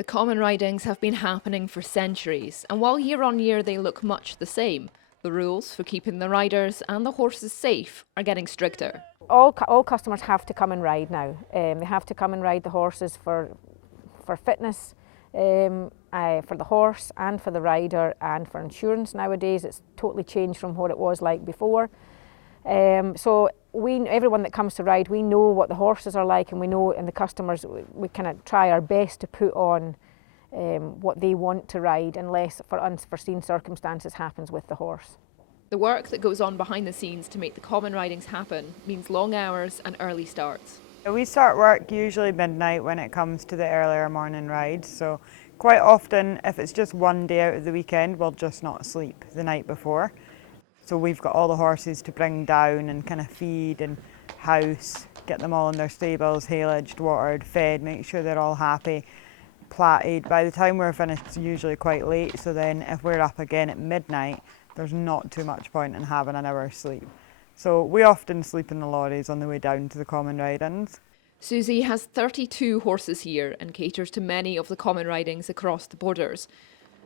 The common ridings have been happening for centuries, and while year on year they look much the same, the rules for keeping the riders and the horses safe are getting stricter. All customers have to come and ride now. They have to come and ride the horses for fitness, for the horse and for the rider, and for insurance nowadays. It's totally changed from what it was like before. So everyone that comes to ride, we know what the horses are like, and we know, and the customers, we kind of try our best to put on what they want to ride, unless for unforeseen circumstances happens with the horse. The work that goes on behind the scenes to make the common ridings happen means long hours and early starts. We start work usually midnight when it comes to the earlier morning rides, so quite often if it's just one day out of the weekend we'll just not sleep the night before. So we've got all the horses to bring down and kind of feed and house, get them all in their stables, haylaged, watered, fed, make sure they're all happy, platted. By the time we're finished it's usually quite late, so then if we're up again at midnight there's not too much point in having an hour's sleep. So we often sleep in the lorries on the way down to the common ridings. Susie has 32 horses here and caters to many of the common ridings across the borders.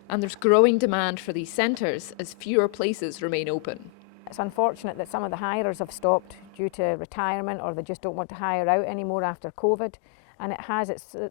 And there's growing demand for these centres as fewer places remain open. It's unfortunate that some of the hirers have stopped due to retirement, or they just don't want to hire out anymore after COVID. And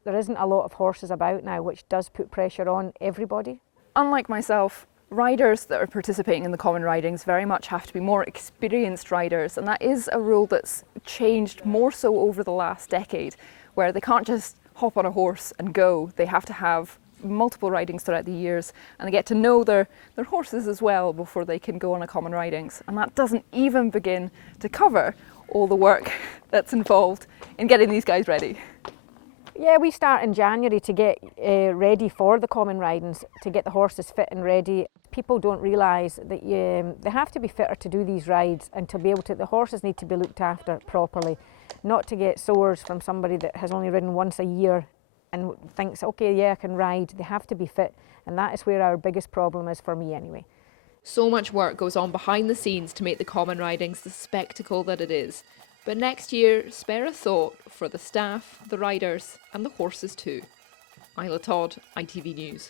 there isn't a lot of horses about now, which does put pressure on everybody. Unlike myself, riders that are participating in the common ridings very much have to be more experienced riders, and that is a rule that's changed more so over the last decade, where they can't just hop on a horse and go. They have to have multiple ridings throughout the years, and they get to know their horses as well before they can go on a common ridings. And that doesn't even begin to cover all the work that's involved in getting these guys ready. Yeah, we start in January to get ready for the common ridings, to get the horses fit and ready. People don't realise that they have to be fitter to do these rides, and to be able to, the horses need to be looked after properly, not to get sores from somebody that has only ridden once a year and thinks, okay, yeah, I can ride. They have to be fit, and that is where our biggest problem is, for me anyway. So much work goes on behind the scenes to make the common ridings the spectacle that it is. But next year, spare a thought for the staff, the riders and the horses too. Isla Todd, ITV News.